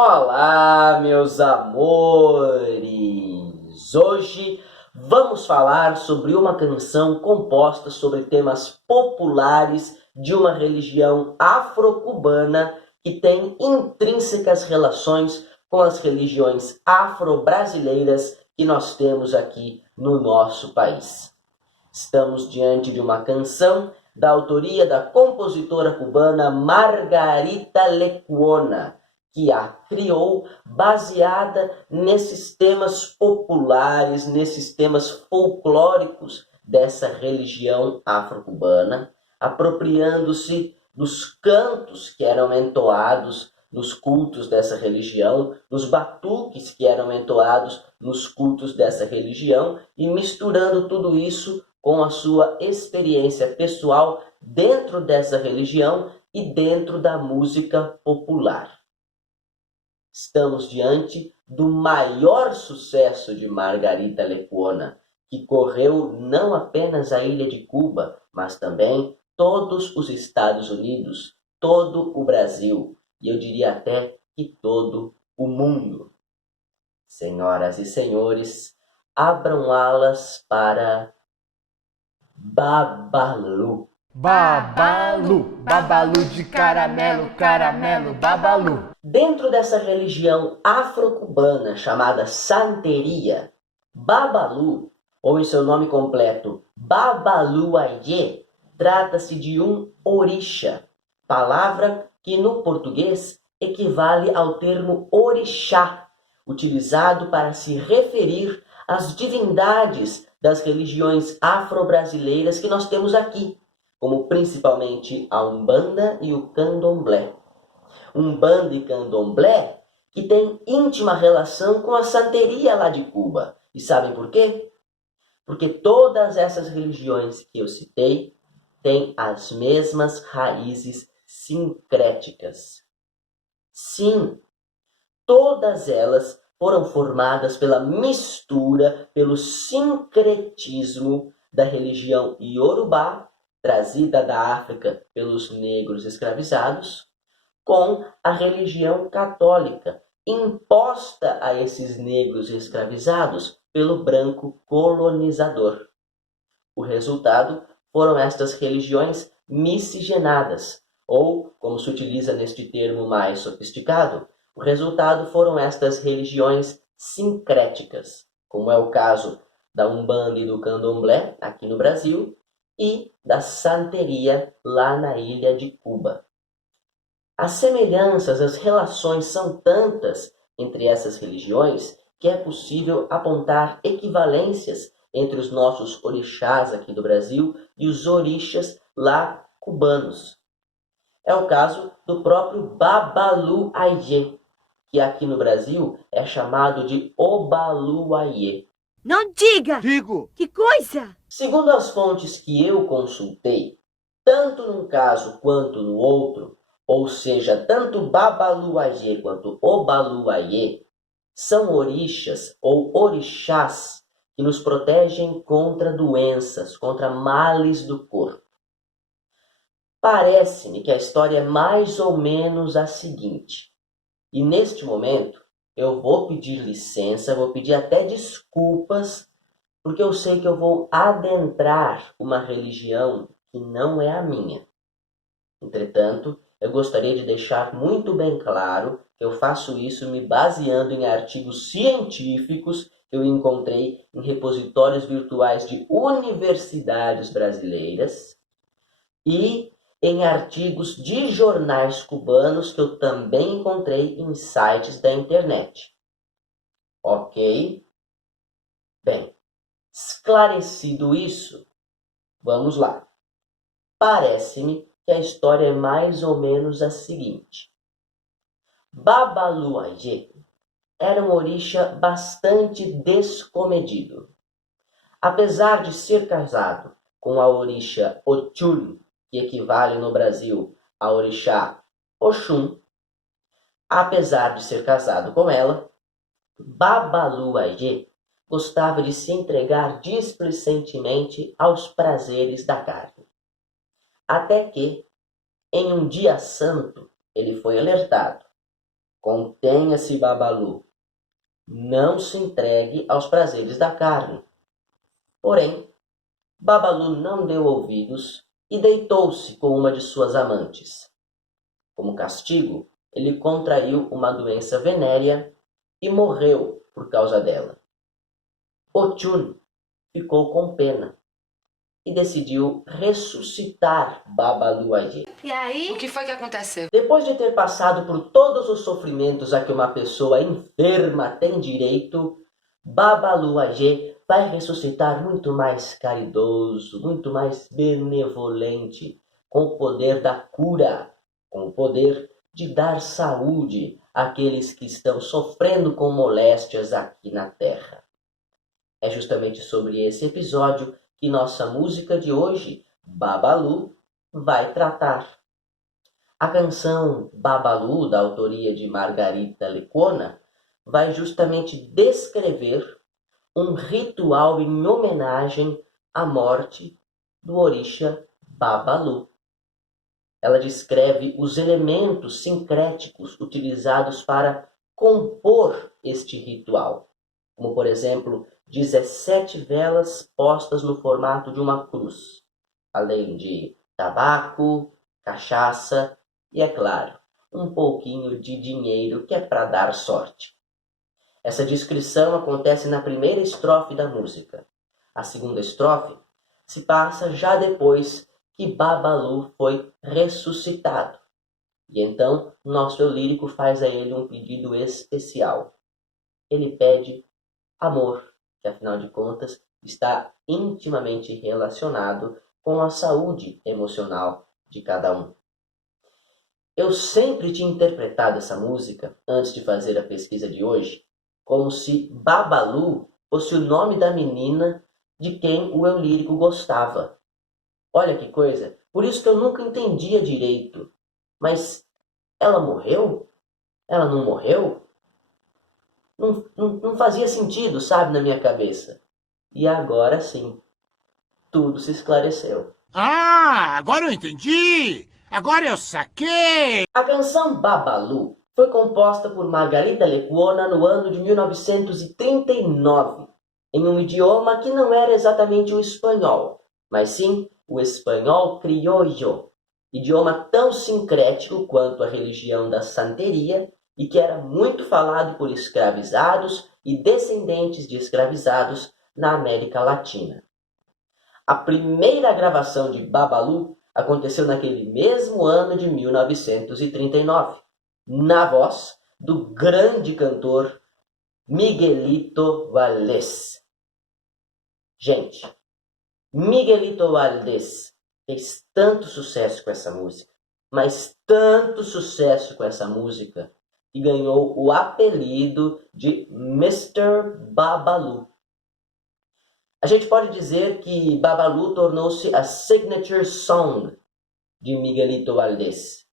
Olá, meus amores! Hoje vamos falar sobre uma canção composta sobre temas populares de uma religião afro-cubana que tem intrínsecas relações com as religiões afro-brasileiras que nós temos aqui no nosso país. Estamos diante de uma canção da autoria da compositora cubana Margarita Lecuona, que a criou baseada nesses temas populares, nesses temas folclóricos dessa religião afro-cubana, apropriando-se dos cantos que eram entoados nos cultos dessa religião, dos batuques que eram entoados nos cultos dessa religião e misturando tudo isso com a sua experiência pessoal dentro dessa religião e dentro da música popular. Estamos diante do maior sucesso de Margarita Lecuona, que correu não apenas a ilha de Cuba, mas também todos os Estados Unidos, todo o Brasil, e eu diria até que todo o mundo. Senhoras e senhores, abram alas para Babalu. Babalu, babalu de caramelo, caramelo, babalu. Dentro dessa religião afro-cubana chamada Santeria, Babalu, ou em seu nome completo, Babaluayê, trata-se de um orixá, palavra que no português equivale ao termo orixá, utilizado para se referir às divindades das religiões afro-brasileiras que nós temos aqui, como principalmente a Umbanda e o Candomblé. Umbanda e Candomblé que tem íntima relação com a santeria lá de Cuba. E sabem por quê? Porque todas essas religiões que eu citei têm as mesmas raízes sincréticas. Sim, todas elas foram formadas pela mistura, pelo sincretismo da religião Iorubá, trazida da África pelos negros escravizados, com a religião católica, imposta a esses negros escravizados pelo branco colonizador. O resultado foram estas religiões miscigenadas, ou, como se utiliza neste termo mais sofisticado, o resultado foram estas religiões sincréticas, como é o caso da Umbanda e do Candomblé, aqui no Brasil, e da Santeria, lá na ilha de Cuba. As semelhanças, as relações são tantas entre essas religiões que é possível apontar equivalências entre os nossos orixás aqui do Brasil e os orixás lá cubanos. É o caso do próprio Babaluayê, que aqui no Brasil é chamado de Obaluayê. Não diga! Digo! Que coisa! Segundo as fontes que eu consultei, tanto num caso quanto no outro, ou seja, tanto Babaluayê quanto Obaluayê, são orixás ou orixás que nos protegem contra doenças, contra males do corpo. Parece-me que a história é mais ou menos a seguinte. E neste momento, eu vou pedir licença, vou pedir até desculpas, porque eu sei que eu vou adentrar uma religião que não é a minha. Entretanto, eu gostaria de deixar muito bem claro que eu faço isso me baseando em artigos científicos que eu encontrei em repositórios virtuais de universidades brasileiras e em artigos de jornais cubanos que eu também encontrei em sites da internet. Ok? Bem, esclarecido isso, vamos lá. Parece-me que a história é mais ou menos a seguinte. Babaluayê era um orixá bastante descomedido. Apesar de ser casado com a orixá Ochul, que equivale no Brasil a orixá Oxum, apesar de ser casado com ela, Babaluayê gostava de se entregar displicentemente aos prazeres da carne. Até que, em um dia santo, ele foi alertado. Contenha-se, Babalu. Não se entregue aos prazeres da carne. Porém, Babalu não deu ouvidos e deitou-se com uma de suas amantes. Como castigo, ele contraiu uma doença venérea e morreu por causa dela. Ochun ficou com pena e decidiu ressuscitar Babalu Ayê. E aí? O que foi que aconteceu? Depois de ter passado por todos os sofrimentos a que uma pessoa enferma tem direito, Babalu Ayê vai ressuscitar muito mais caridoso, muito mais benevolente, com o poder da cura, com o poder de dar saúde àqueles que estão sofrendo com moléstias aqui na Terra. É justamente sobre esse episódio que nossa música de hoje, Babalu, vai tratar. A canção Babalu, da autoria de Margarita Lecuona, vai justamente descrever um ritual em homenagem à morte do orixá Babalu. Ela descreve os elementos sincréticos utilizados para compor este ritual, como, por exemplo, 17 velas postas no formato de uma cruz, além de tabaco, cachaça e, é claro, um pouquinho de dinheiro que é para dar sorte. Essa descrição acontece na primeira estrofe da música. A segunda estrofe se passa já depois que Babalu foi ressuscitado. E então nosso eu lírico faz a ele um pedido especial. Ele pede amor, que afinal de contas está intimamente relacionado com a saúde emocional de cada um. Eu sempre tinha interpretado essa música, antes de fazer a pesquisa de hoje, como se Babalu fosse o nome da menina de quem o eu lírico gostava. Olha que coisa, por isso que eu nunca entendia direito. Mas ela morreu? Ela não morreu? Não fazia sentido, sabe, na minha cabeça. E agora sim, tudo se esclareceu. Ah, agora eu entendi! Agora eu saquei! A canção Babalu foi composta por Margarita Lecuona no ano de 1939, em um idioma que não era exatamente o espanhol, mas sim o espanhol criollo, idioma tão sincrético quanto a religião da santeria e que era muito falado por escravizados e descendentes de escravizados na América Latina. A primeira gravação de Babalu aconteceu naquele mesmo ano de 1939, na voz do grande cantor Miguelito Valdés. Gente, Miguelito Valdés fez tanto sucesso com essa música, mas tanto sucesso com essa música, que ganhou o apelido de Mr. Babalu. A gente pode dizer que Babalu tornou-se a signature song de Miguelito Valdés,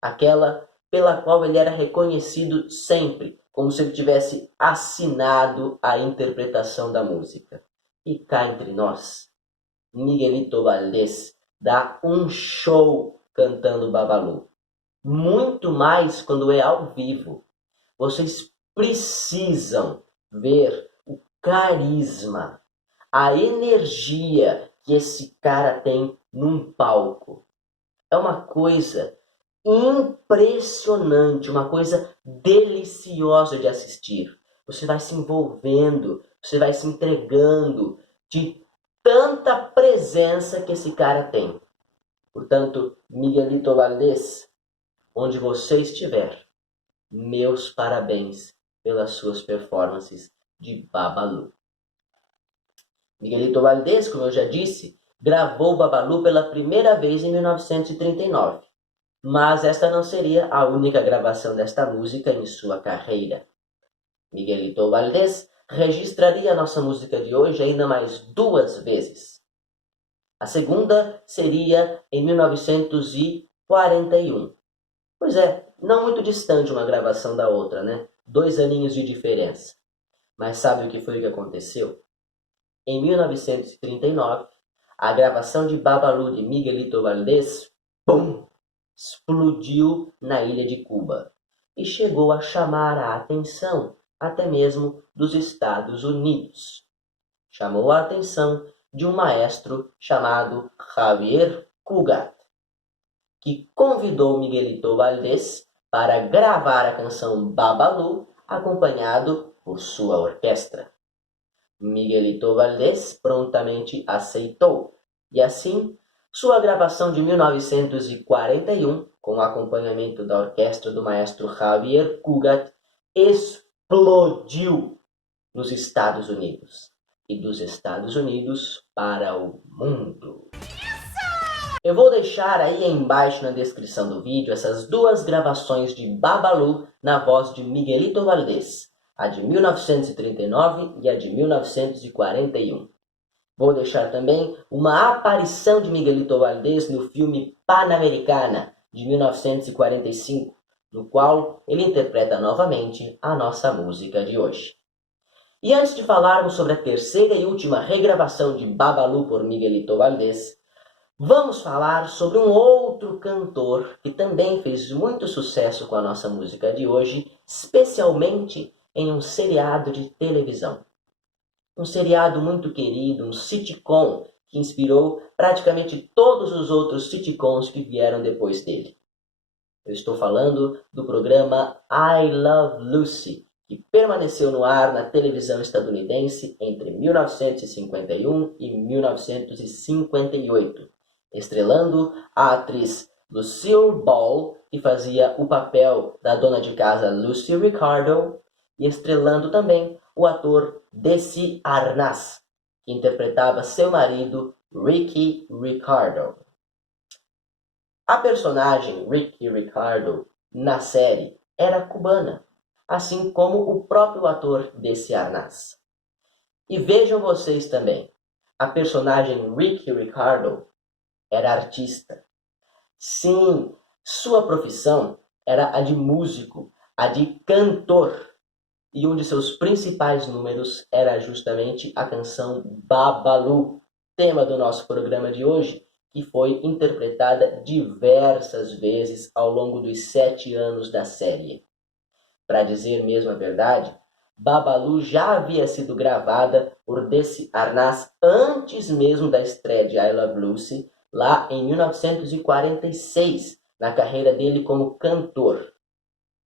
aquela pela qual ele era reconhecido sempre, como se ele tivesse assinado a interpretação da música. E cá entre nós, Miguelito Valdés dá um show cantando Babalu. Muito mais quando é ao vivo. Vocês precisam ver o carisma, a energia que esse cara tem num palco. É uma coisa impressionante, uma coisa deliciosa de assistir. Você vai se envolvendo, você vai se entregando de tanta presença que esse cara tem. Portanto, Miguelito Valdés, onde você estiver, meus parabéns pelas suas performances de Babalu. Miguelito Valdés, como eu já disse, gravou Babalu pela primeira vez em 1939. Mas esta não seria a única gravação desta música em sua carreira. Miguelito Valdés registraria a nossa música de hoje ainda mais 2 vezes. A segunda seria em 1941. Pois é, não muito distante uma gravação da outra, né? 2 aninhos de diferença. Mas sabe o que foi que aconteceu? Em 1939, a gravação de Babalu de Miguelito Valdés, pum, explodiu na ilha de Cuba. e chegou a chamar a atenção até mesmo dos Estados Unidos. Chamou a atenção de um maestro chamado Javier Cugat, que convidou Miguelito Valdés para gravar a canção Babalu, acompanhado por sua orquestra. Miguelito Valdés prontamente aceitou, e assim, sua gravação de 1941, com o acompanhamento da orquestra do maestro Javier Cugat, explodiu nos Estados Unidos, e dos Estados Unidos para o mundo. Eu vou deixar aí embaixo na descrição do vídeo essas duas gravações de Babalu na voz de Miguelito Valdés, a de 1939 e a de 1941. Vou deixar também uma aparição de Miguelito Valdés no filme Panamericana, de 1945, no qual ele interpreta novamente a nossa música de hoje. E antes de falarmos sobre a terceira e última regravação de Babalu por Miguelito Valdés, vamos falar sobre um outro cantor que também fez muito sucesso com a nossa música de hoje, especialmente em um seriado de televisão. Um seriado muito querido, um sitcom que inspirou praticamente todos os outros sitcoms que vieram depois dele. Eu estou falando do programa I Love Lucy, que permaneceu no ar na televisão estadunidense entre 1951 e 1958. Estrelando a atriz Lucille Ball, que fazia o papel da dona de casa Lucy Ricardo, e estrelando também o ator Desi Arnaz, que interpretava seu marido Ricky Ricardo. A personagem Ricky Ricardo na série era cubana, assim como o próprio ator Desi Arnaz. E vejam vocês também, a personagem Ricky Ricardo era artista. Sim, sua profissão era a de músico, a de cantor. E um de seus principais números era justamente a canção Babalu, tema do nosso programa de hoje, que foi interpretada diversas vezes ao longo dos 7 anos da série. Para dizer mesmo a verdade, Babalu já havia sido gravada por Desi Arnaz antes mesmo da estreia de I Love Lucy, lá em 1946, na carreira dele como cantor.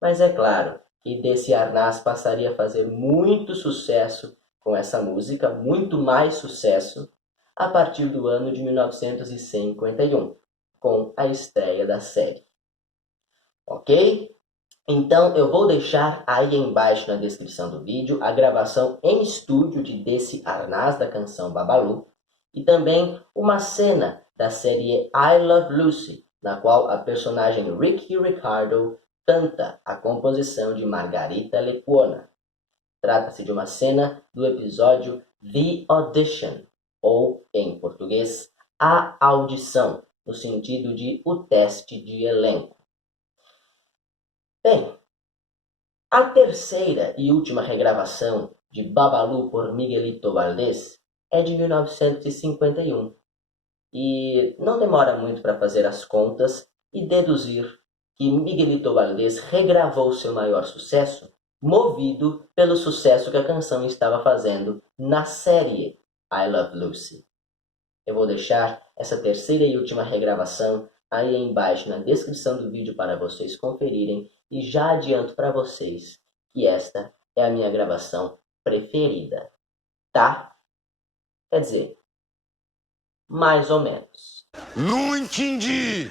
Mas é claro que Desi Arnaz passaria a fazer muito sucesso com essa música, muito mais sucesso, a partir do ano de 1951, com a estreia da série. Ok? Então eu vou deixar aí embaixo na descrição do vídeo a gravação em estúdio de Desi Arnaz da canção Babalu e também uma cena da série I Love Lucy, na qual a personagem Ricky Ricardo canta a composição de Margarita Lecuona. Trata-se de uma cena do episódio The Audition, ou, em português, A Audição, no sentido de o teste de elenco. Bem, a terceira e última regravação de Babalu por Miguelito Valdés é de 1951. E não demora muito para fazer as contas e deduzir que Miguelito Valdés regravou seu maior sucesso, movido pelo sucesso que a canção estava fazendo na série I Love Lucy. Eu vou deixar essa terceira e última regravação aí embaixo na descrição do vídeo para vocês conferirem e já adianto para vocês que esta é a minha gravação preferida, tá? Quer dizer, mais ou menos. Não entendi!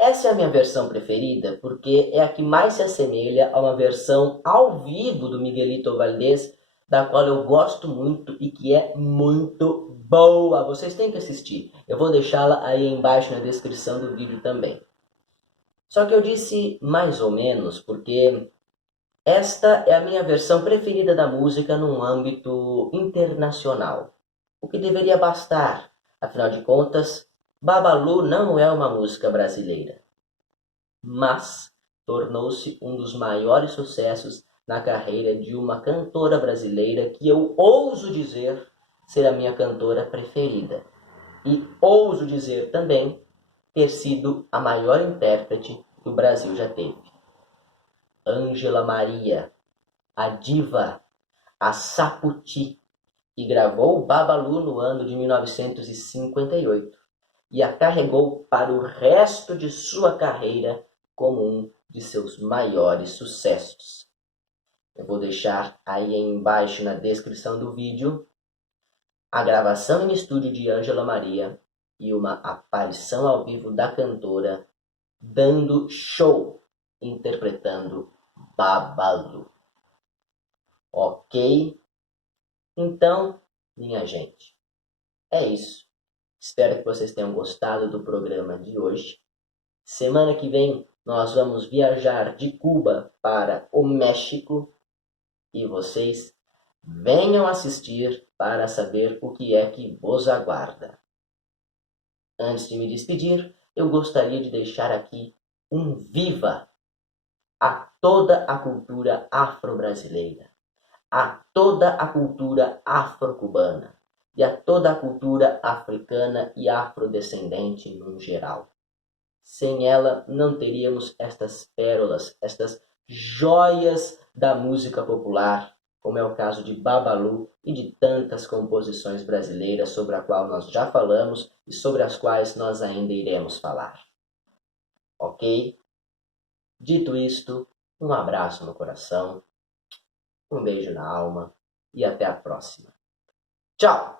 Essa é a minha versão preferida porque é a que mais se assemelha a uma versão ao vivo do Miguelito Valdés, da qual eu gosto muito e que é muito boa. Vocês têm que assistir. Eu vou deixá-la aí embaixo na descrição do vídeo também. Só que eu disse mais ou menos porque esta é a minha versão preferida da música num âmbito internacional. O que deveria bastar, afinal de contas, Babalu não é uma música brasileira, mas tornou-se um dos maiores sucessos na carreira de uma cantora brasileira que eu ouso dizer ser a minha cantora preferida. E ouso dizer também ter sido a maior intérprete que o Brasil já teve. Ângela Maria, a diva, a Saputi, que gravou Babalu no ano de 1958 e a carregou para o resto de sua carreira como um de seus maiores sucessos. Eu vou deixar aí embaixo na descrição do vídeo a gravação em estúdio de Ângela Maria e uma aparição ao vivo da cantora dando show, interpretando Babalu. Ok? Então, minha gente, é isso. Espero que vocês tenham gostado do programa de hoje. Semana que vem nós vamos viajar de Cuba para o México e vocês venham assistir para saber o que é que vos aguarda. Antes de me despedir, eu gostaria de deixar aqui um viva a toda a cultura afro-brasileira, a toda a cultura afro-cubana e a toda a cultura africana e afrodescendente no geral. Sem ela, não teríamos estas pérolas, estas joias da música popular, como é o caso de Babalu e de tantas composições brasileiras sobre a qual nós já falamos e sobre as quais nós ainda iremos falar. Ok? Dito isto, um abraço no coração, um beijo na alma e até a próxima. Tchau!